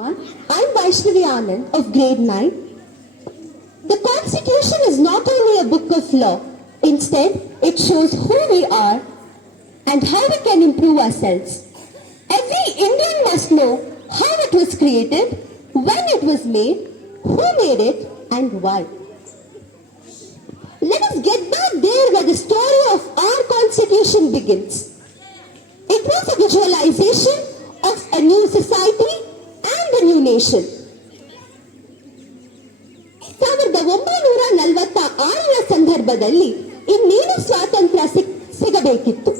I'm Vaishnavi Anand of grade 9. The Constitution is not only a book of law, instead it shows who we are and how we can improve ourselves. Every Indian must know how it was created, when it was made, who made it and why. Let us get back there where the story of our Constitution begins. It was a visualization of a new society and a new nation. 1946ರ ಸಂದರ್ಭದಲ್ಲಿ ಇನ್ನೇನು ಸ್ವಾತಂತ್ರ್ಯ ಸಿಗಬೇಕಿತ್ತು.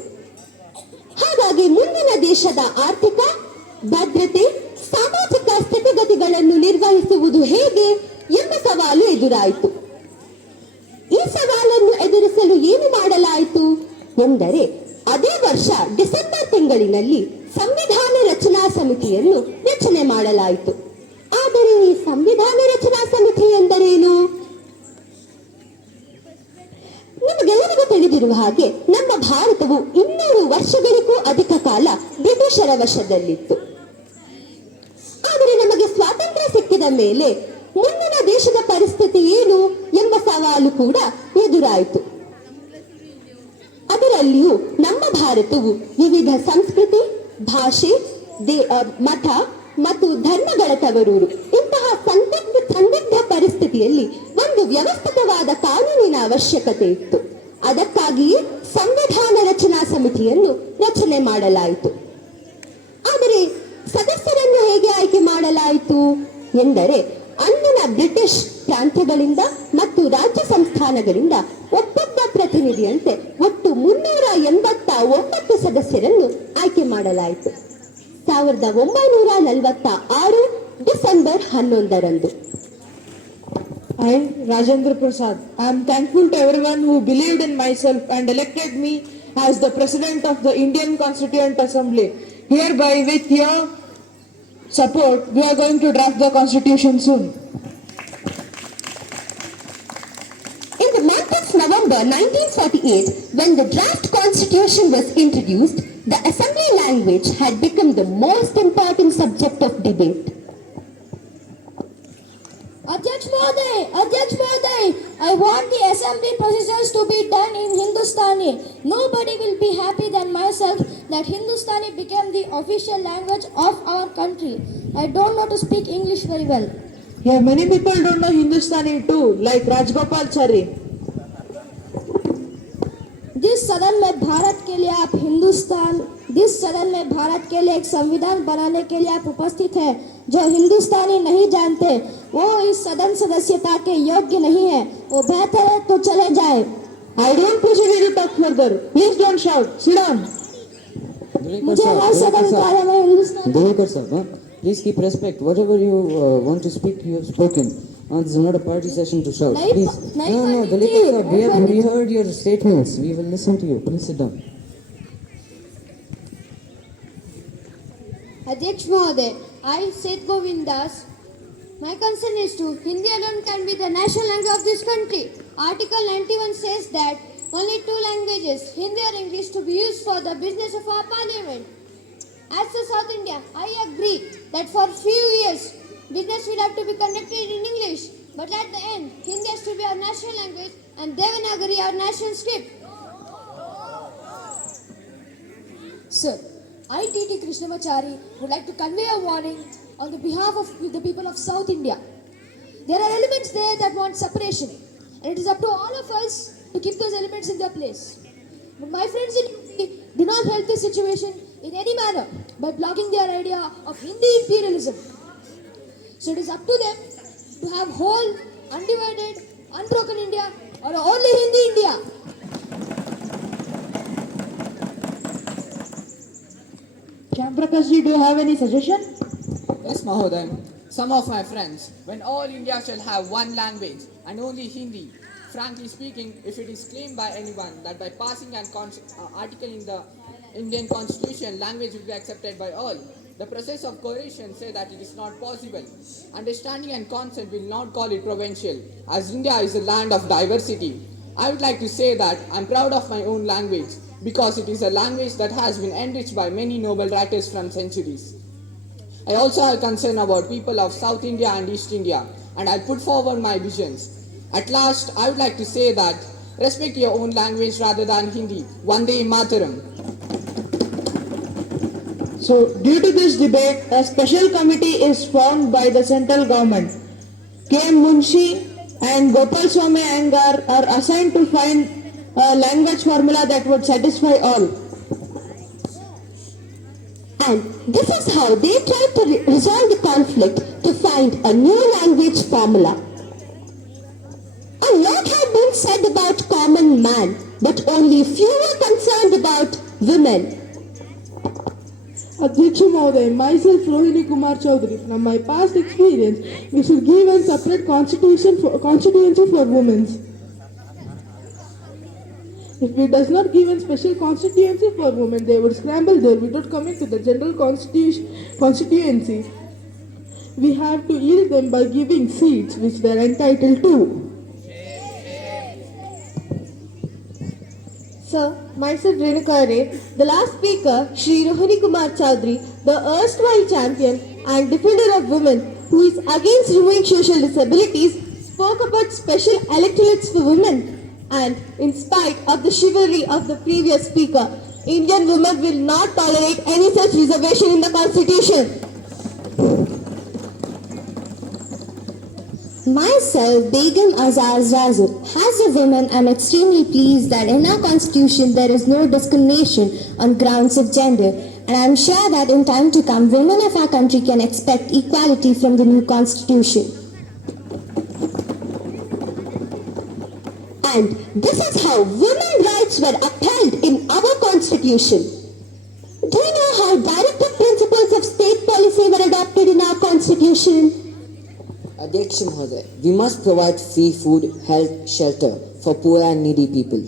ಹಾಗಾಗಿ ಮುಂದಿನ ದೇಶದ ಆರ್ಥಿಕ ಭದ್ರತೆ, ಸಾಮಾಜಿಕ ಸ್ಥಿತಿಗತಿಗಳನ್ನು ನಿರ್ವಹಿಸುವುದು ಹೇಗೆ ಎಂಬ ಸವಾಲು ಎದುರಾಯಿತು. ಈ ಸವಾಲನ್ನು ಎದುರಿಸಲು ಏನು ಮಾಡಲಾಯಿತು ಎಂದರೆ, ಅದೇ ವರ್ಷ ಡಿಸೆಂಬರ್ ತಿಂಗಳಿನಲ್ಲಿ ಸಂವಿಧಾನ ರಚನಾ ಸಮಿತಿಯನ್ನು ರಚನೆ ಮಾಡಲಾಯಿತು. ಆದರೆ ಈ ಸಂವಿಧಾನ ರಚನಾ ಸಮಿತಿ ಎಂದರೇನು? ನಿಮಗೆಲ್ಲರಿಗೂ ತಿಳಿದಿರುವ ಹಾಗೆ ನಮ್ಮ ಭಾರತವು 200 ವರ್ಷಗಳಿಗೂ ಅಧಿಕ ಕಾಲ ಬ್ರಿಟಿಷರ ವಶದಲ್ಲಿತ್ತು. ಆದರೆ ನಮಗೆ ಸ್ವಾತಂತ್ರ್ಯ ಸಿಕ್ಕಿದ ಮೇಲೆ ಮುಂದಿನ ದೇಶದ ಪರಿಸ್ಥಿತಿ ಏನು ಎಂಬ ಸವಾಲು ಕೂಡ ಎದುರಾಯಿತು. ಅದರಲ್ಲಿಯೂ ನಮ್ಮ ಭಾರತವು ವಿವಿಧ ಸಂಸ್ಕೃತಿ, ಭಾಷೆ, ಮತ ಮತ್ತು ಧರ್ಮಗಳ ತವರೂರು. ಇಂತಹ ಸಂದಿಗ್ಧ ಪರಿಸ್ಥಿತಿಯಲ್ಲಿ ಒಂದು ವ್ಯವಸ್ಥಿತವಾದ ಕಾನೂನಿನ ಅವಶ್ಯಕತೆ ಇತ್ತು. ಅದಕ್ಕಾಗಿಯೇ ಸಂವಿಧಾನ ರಚನಾ ಸಮಿತಿಯನ್ನು ರಚನೆ ಮಾಡಲಾಯಿತು. ಆದರೆ ಸದಸ್ಯರನ್ನು ಹೇಗೆ ಆಯ್ಕೆ ಮಾಡಲಾಯಿತು ಎಂದರೆ, ಅಂದಿನ ಬ್ರಿಟಿಷ್ ಪ್ರಾಂತ್ಯಗಳಿಂದ ಮತ್ತು ರಾಜ್ಯ ಸಂಸ್ಥಾನಗಳಿಂದ ಒಬ್ಬೊಬ್ಬ ಪ್ರತಿನಿಧಿಯಂತೆ ಒಟ್ಟು 389 ಸದಸ್ಯರನ್ನು ಆಯ್ಕೆ ಮಾಡಲಾಯಿತು. 1946 December 11ರಂದು. I, Rajendra Prasad, I am thankful to everyone who believed in myself and elected me as the President of the Indian Constituent Assembly. Hereby, with your support, we are going to draft the Constitution soon. In the month of November 1948, when the draft Constitution was introduced, the assembly language had become the most important subject of debate. Adhyaksh Mohoday, I want the assembly procedures to be done in Hindustani. Nobody will be happy than myself that Hindustani became the official language of our country. I don't know to speak English very well. Yeah, many people don't know Hindustani too, like Rajgopal Chari. जिस सदन में भारत के लिए आप जिस सदन में भारत के लिए एक संविधान बनाने के लिए आप उपस्थित हैं, जो हिंदुस्तानी नहीं जानते वो इस सदन सदस्यता के योग्य नहीं है. वो बेहतर है तो चले जाए. I don't proceed to talk further. Please don't shout. Sit down. मुझे हर सदन कार्य में हिंदुस्तानी. Devekar sir, please keep respect. Whatever you want to speak, you have spoken. This is not a party session to shout. Please. No, Devekar sir, we heard your statements. We will listen to you. Please sit down. Adhyaksh Mohoday, I said Govindas. My concern is to Hindi alone can be the national language of this country. Article 91 says that only 2 languages, Hindi or English, to be used for the business of our parliament. As for South India, I agree that for few years business will have to be conducted in English, but at the end Hindi has to be our national language and Devanagari our national script. Sir, I, T.T. Krishnamachari, would like to convey a warning on the behalf of the people of South India. There are elements there that want separation, and it is up to all of us to keep those elements in their place. But my friends in UP do not help this situation in any manner by blocking their idea of Hindi imperialism. So it is up to them to have whole, undivided, unbroken India or only Hindi India. Prakash ji, do you have any suggestion? Yes, Mahoday. Some of my friends, when all India shall have one language and only Hindi, frankly speaking, if it is claimed by anyone that by passing an article in the Indian Constitution, language will be accepted by all, the process of coercion say that it is not possible. Understanding and consent will not call it provincial, as India is a land of diversity. I would like to say that I am proud of my own language because it is a language that has been enriched by many noble writers from centuries. I also have concern about people of South India and East India, and I'll put forward my visions. At last, I would like to say that respect your own language rather than Hindi. Vande Mataram. So, due to this debate, a special committee is formed by the central government. K. Munshi and Gopal Swamy Iyengar are assigned to find a language formula that would satisfy all. And this is how they tried to resolve the conflict to find a new language formula. A lot had been said about common man, but only few were concerned about women. Adhyaksha Mahoday, myself Rohini Kumar Chaudhary, from my past experience, we should give a separate constituency for women. If we does not give a special constituency for women, they would scramble there without coming to the general constituency. We have to yield them by giving seats which they are entitled to. Sir, myself Renuka Ray, the last speaker, Shri Rohini Kumar Chaudhary, the erstwhile champion and defender of women who is against removing social disabilities, spoke about special electorates for women. And in spite of the chivalry of the previous speaker, Indian women will not tolerate any such reservation in the constitution. Myself, Begum Azaz Razu. As a woman, I am extremely pleased that in our constitution there is no discrimination on grounds of gender, and I am sure that in time to come, women of our country can expect equality from the new constitution. And this is how women's rights were upheld in our constitution. Do you know how directive principles of state policy were adopted in our constitution? Adhyaksha Mahoday, we must provide free food, health, shelter for poor and needy people.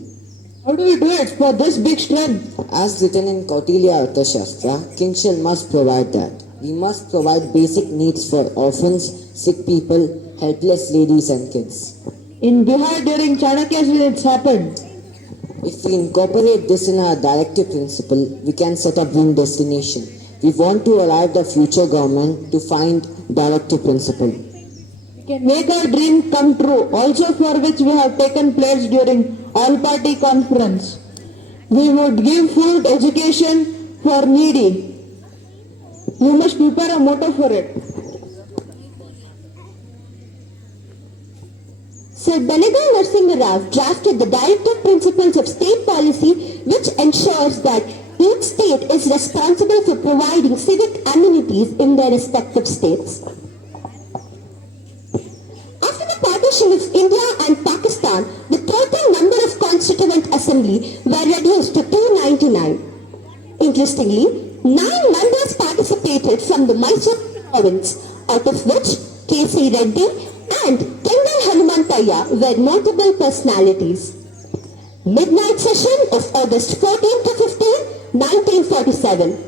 How do we do it for this big strength? As written in Kautilya Arthashastra, kingship must provide that. We must provide basic needs for orphans, sick people, helpless ladies and kids. In Bihar during Chanakya's reign it's happened. If we incorporate this in our directive principle, we can set up one destination. We want to arrive the future government to find directive principle. We can make our dream come true, also for which we have taken pledge during all-party conference. We would give food, education for needy. You must prepare a motto for it. Sir Benegal Narasimha Rao drafted the directive principles of state policy, which ensures that each state is responsible for providing civic amenities in their respective states. After the partition of India and Pakistan, the total number of Constituent Assembly were reduced to 299. Interestingly, 9 members participated from the Mysore province, out of which K.C. Reddy and Kendal Hanumantaya were notable personalities. Midnight session of August 14 to 15, 1947.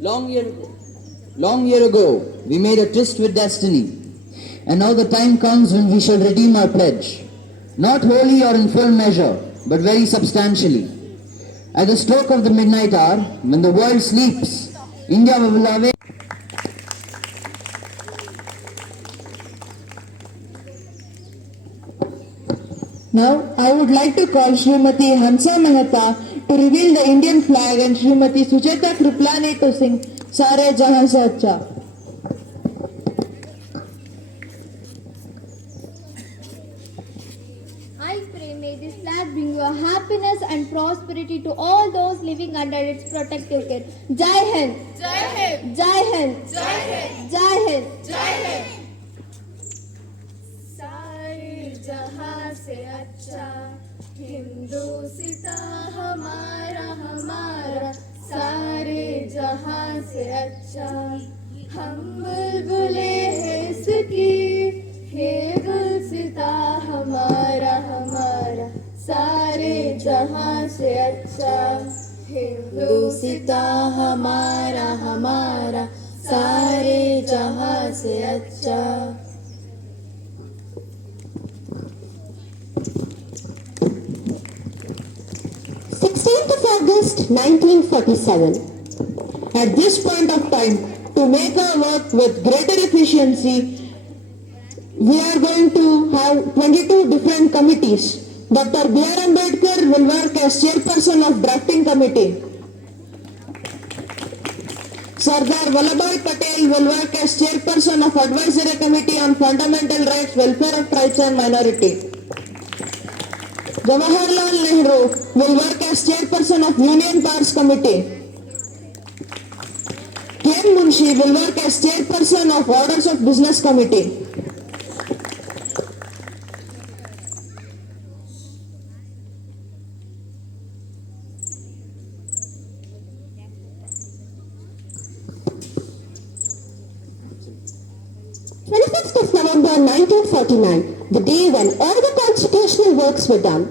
Long year ago, we made a tryst with destiny. And now the time comes when we shall redeem our pledge. Not wholly or in full measure, but very substantially. At the stroke of the midnight hour, when the world sleeps, India will awake. Now, I would like to call Srimati Hansa Mehta to reveal the Indian flag and Srimati Sucheta Kriplani to sing Sare Jahan Se Acha. I pray may this flag bring you happiness and prosperity to all those living under its protective care. Jai Hind! Jai Hind! Jai Hind! Jai Hind! Jai Hind! Jai Hind! सारे जहां से अच्छा हिंदुस्तां हमारा हमारा सारे जहां से अच्छा हम बुलबुले हैं इसकी हे गुलसितां हमारा हमारा सारे जहां से अच्छा हिंदुस्तां हमारा हमारा सारे जहां से अच्छा. 16th of August 1st, 1947. At this point of time, to make our work with greater efficiency, we are going to have 22 different committees. Dr. B.R. Ambedkar will work as chairperson of drafting committee. Sardar Vallabhbhai Patel will work as chairperson of advisory committee on fundamental rights, welfare of tribes and minority. Jawaharlal Nehru will work as chairperson of Union Powers Committee. K.M. Munshi will work as chairperson of Orders of Business Committee. November 1949, the day when all the constitutional works were done.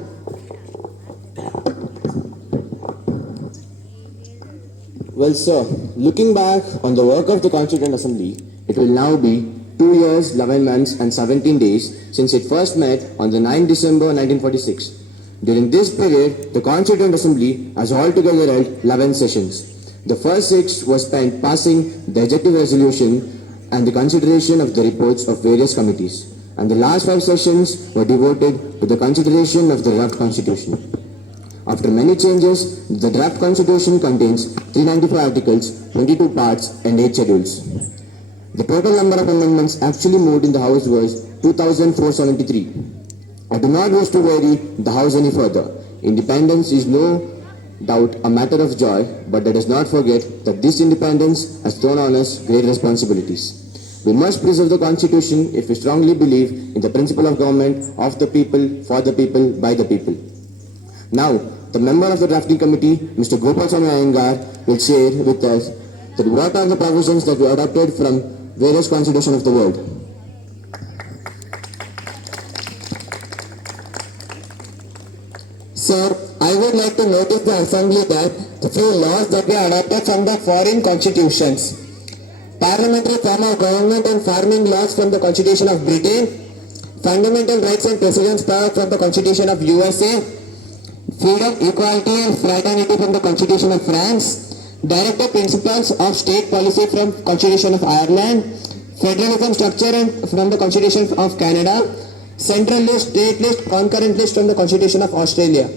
Well, sir, looking back on the work of the Constituent Assembly, it will now be 2 years, 11 months and 17 days since it first met on the 9th December 1946. During this period, the Constituent Assembly has altogether held 11 sessions. The first 6 was spent passing the executive resolution and the consideration of the reports of various committees, and the last 5 sessions were devoted to the consideration of the draft constitution. After many changes, the draft constitution contains 395 articles, 22 parts and 8 schedules. The total number of amendments actually moved in the House was 2,473. I do not wish to vary the House any further. Independence is no doubt a matter of joy, but let us not forget that this independence has thrown on us great responsibilities. We must preserve the Constitution if we strongly believe in the principle of government of the people, for the people, by the people. Now, the member of the drafting committee, Mr. Gopal Swami Iyengar, will share with us that what are the provisions that we adopted from various constitutions of the world. Sir, I would like to notice the Assembly that the few laws that we adopted from the foreign constitutions. Parliamentary form of government and farming laws from the Constitution of Britain, fundamental rights and precedence power from the Constitution of USA, freedom, equality and fraternity from the Constitution of France, directive principles of state policy from Constitution of Ireland, federalism structure and from the Constitution of Canada, central list, state list, concurrent list from the Constitution of Australia.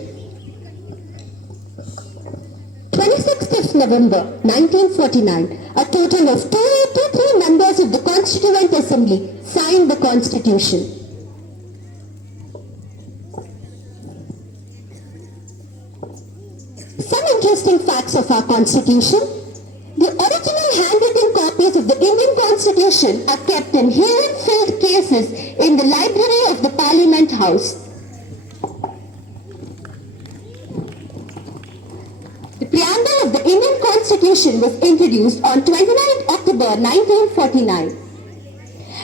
26th of November 1949, a total of 283 members of the Constituent Assembly signed the Constitution. Some interesting facts of our Constitution. The original handwritten copies of the Indian Constitution are kept in Heelan-filled cases in the library of the Parliament House. The preamble of the Indian Constitution was introduced on 29 October 1949.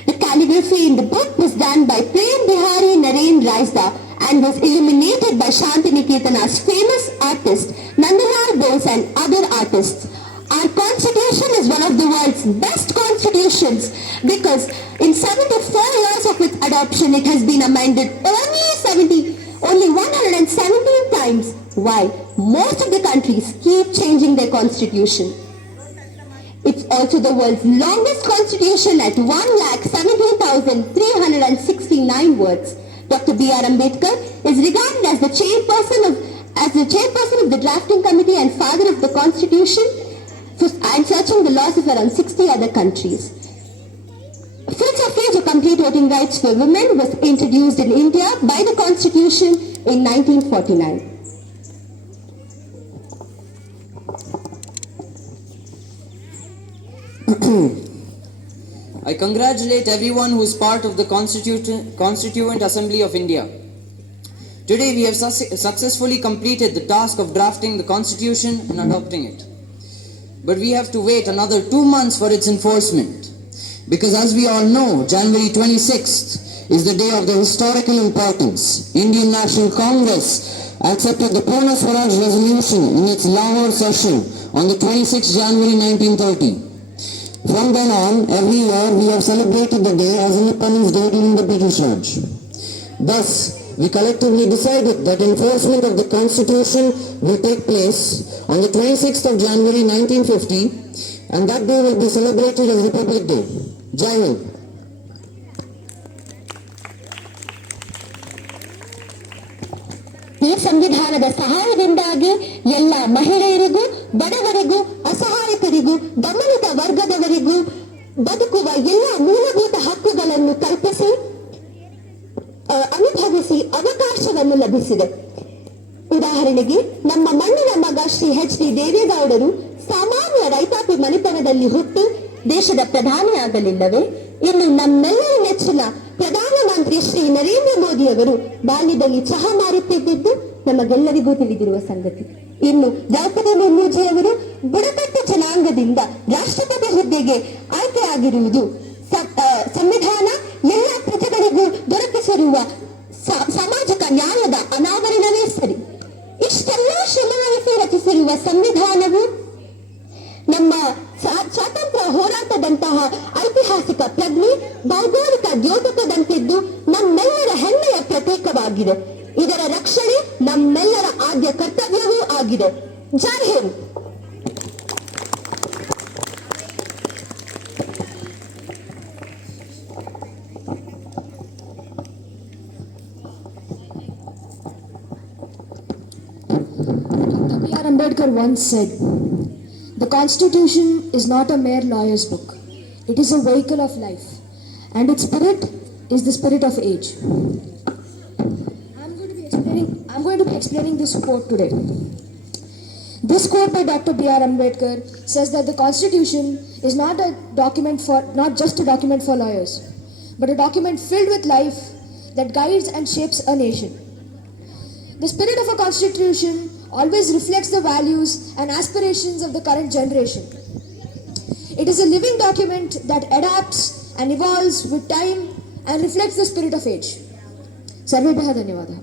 The calligraphy in the book was done by Prem Bihari Naren Raisda and was illuminated by Shantiniketana's famous artist Nandalal Bose and other artists. Our constitution is one of the world's best constitutions because in 74 years of its adoption it has been amended only 117 times, while most of the countries keep changing their constitution. It's also the world's longest constitution at 1,70,369 words. Dr. B.R. Ambedkar is regarded as the chairperson of the drafting committee and father of the constitution and searching the laws of around 60 other countries. Full suffrage or complete voting rights for women was introduced in India by the constitution in 1949. I congratulate everyone who is part of the Constituent Assembly of India. Today we have successfully completed the task of drafting the Constitution and adopting it. But we have to wait another 2 months for its enforcement. Because as we all know, January 26th is the day of the historical importance. Indian National Congress accepted the Purna resolution in its Lahore session on the 26th January 1930. From then on, every year we have celebrated the day as Independence Day during the British Raj. Thus, we collectively decided that enforcement of the Constitution will take place on the 26th of January 1950, and that day will be celebrated as Republic Day. Jai Hind. ಈ ಸಂವಿಧಾನದ ಸಹಾಯದಿಂದಾಗಿ ಎಲ್ಲ ಮಹಿಳೆಯರಿಗೂ, ಬಡವರಿಗೂ, ಅಸಹಾಯಕರಿಗೂ, ದಮನಿತ ವರ್ಗದವರಿಗೂ ಬದುಕುವ ಎಲ್ಲ ಮೂಲಭೂತ ಹಕ್ಕುಗಳನ್ನು ಕಲ್ಪಿಸಿ ಅನುಭವಿಸಿ ಅವಕಾಶವನ್ನು ಲಭಿಸಿದೆ. ಉದಾಹರಣೆಗೆ, ನಮ್ಮ ಮಣ್ಣಿನ ಮಗ ಶ್ರೀ ಎಚ್.ಡಿ. ದೇವೇಗೌಡರು ಸಾಮಾನ್ಯ ರೈತಾಪಿ ಮನೆತನದಲ್ಲಿ ಹುಟ್ಟಿ ದೇಶದ ಪ್ರಧಾನಿಯಾಗಲಿಲ್ಲವೇ? ಇನ್ನು ನಮ್ಮೆಲ್ಲರ ನೆಚ್ಚಿನ ಪ್ರಧಾನಮಂತ್ರಿ ಶ್ರೀ ನರೇಂದ್ರ ಮೋದಿಯವರು ಬಾಲ್ಯದಲ್ಲಿ ಚಹಾ ಮಾರುತ್ತಿದ್ದುದು ನಮಗೆಲ್ಲರಿಗೂ ತಿಳಿದಿರುವ ಸಂಗತಿ. ಇನ್ನು ದ್ರೌಪದಿ ಮುರ್ಮುಜಿಯವರು ಬುಡಕಟ್ಟು ಜನಾಂಗದಿಂದ ರಾಷ್ಟ್ರಪತಿ ಹುದ್ದೆಗೆ ಆಯ್ಕೆಯಾಗಿರುವುದು ಸಂವಿಧಾನ ಎಲ್ಲ ಪ್ರಜೆಗಳಿಗೂ ದೊರಕಿಸಿರುವ ಸಾಮಾಜಿಕ ನ್ಯಾಯದ ಅನಾವರಣವೇ ಸರಿ. ಇಷ್ಟೆಲ್ಲ ಶ್ರಮವಹಿಸಿ ರಚಿಸಿರುವ ಸಂವಿಧಾನವು ನಮ್ಮ ಸ್ವಾತಂತ್ರ್ಯ ಹೋರಾಟದಂತಹ ಐತಿಹಾಸಿಕ ಪ್ರಜ್ಞೆ, ಭೌಗೋಳಿಕ ದ್ಯೋತಕದಂತಿದ್ದು ನಮ್ಮೆಲ್ಲರ ಹೆಮ್ಮೆಯ ಪ್ರತೀಕವಾಗಿದೆ. ಇದರ ರಕ್ಷಣೆ ನಮ್ಮೆಲ್ಲರ ಆದ್ಯ ಕರ್ತವ್ಯವೂ ಆಗಿದೆ. ಜೈ Hind. Dr. B.R. Ambedkar once said, "The Constitution is not a mere lawyer's book. It is a vehicle of life, and its spirit is the spirit of age." I'm going to be explaining this quote today. This quote by Dr. B.R. Ambedkar says that the Constitution is not just a document for lawyers, but a document filled with life that guides and shapes a nation. The spirit of a constitution always reflects the values and aspirations of the current generation. It is a living document that adapts and evolves with time and reflects the spirit of age. Sarvebhyah dhanyavadaः.